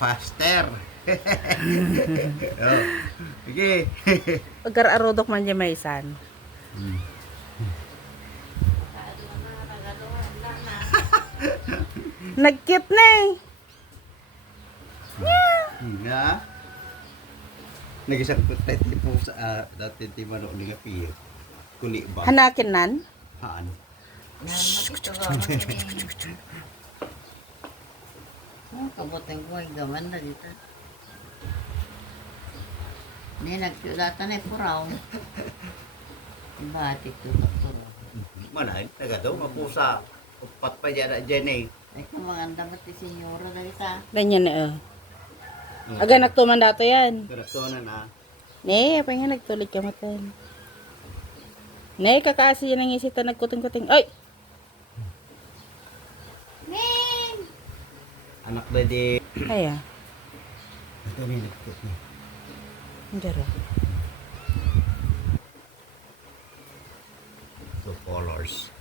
Faster. Oh. Sige. Agar-arodok man dyan may isan. Nagkit na eh. Nga. Nagisang putay po sa dati ti manok ni nga piyo. Kuni ba? Hanakin nan. Haan. Kabutang ko ay gaman na dito. Hindi, nagsulatan ay puraw. Batik to puraw. Mana tagado mapusa. Upat pa dyan dyan eh. Ay, kumanganda ba ti senyora na dito? Ganyan na eh. Aga nagtuman dato yan. Karatonan na. Ne, apa nga nagtulit ka matan. Ne, kakaasi yan ang isita nagkuting-kuting. Ay! Anak na di. Ay ah. Ito na yung nagput niya. Jaro. So colors.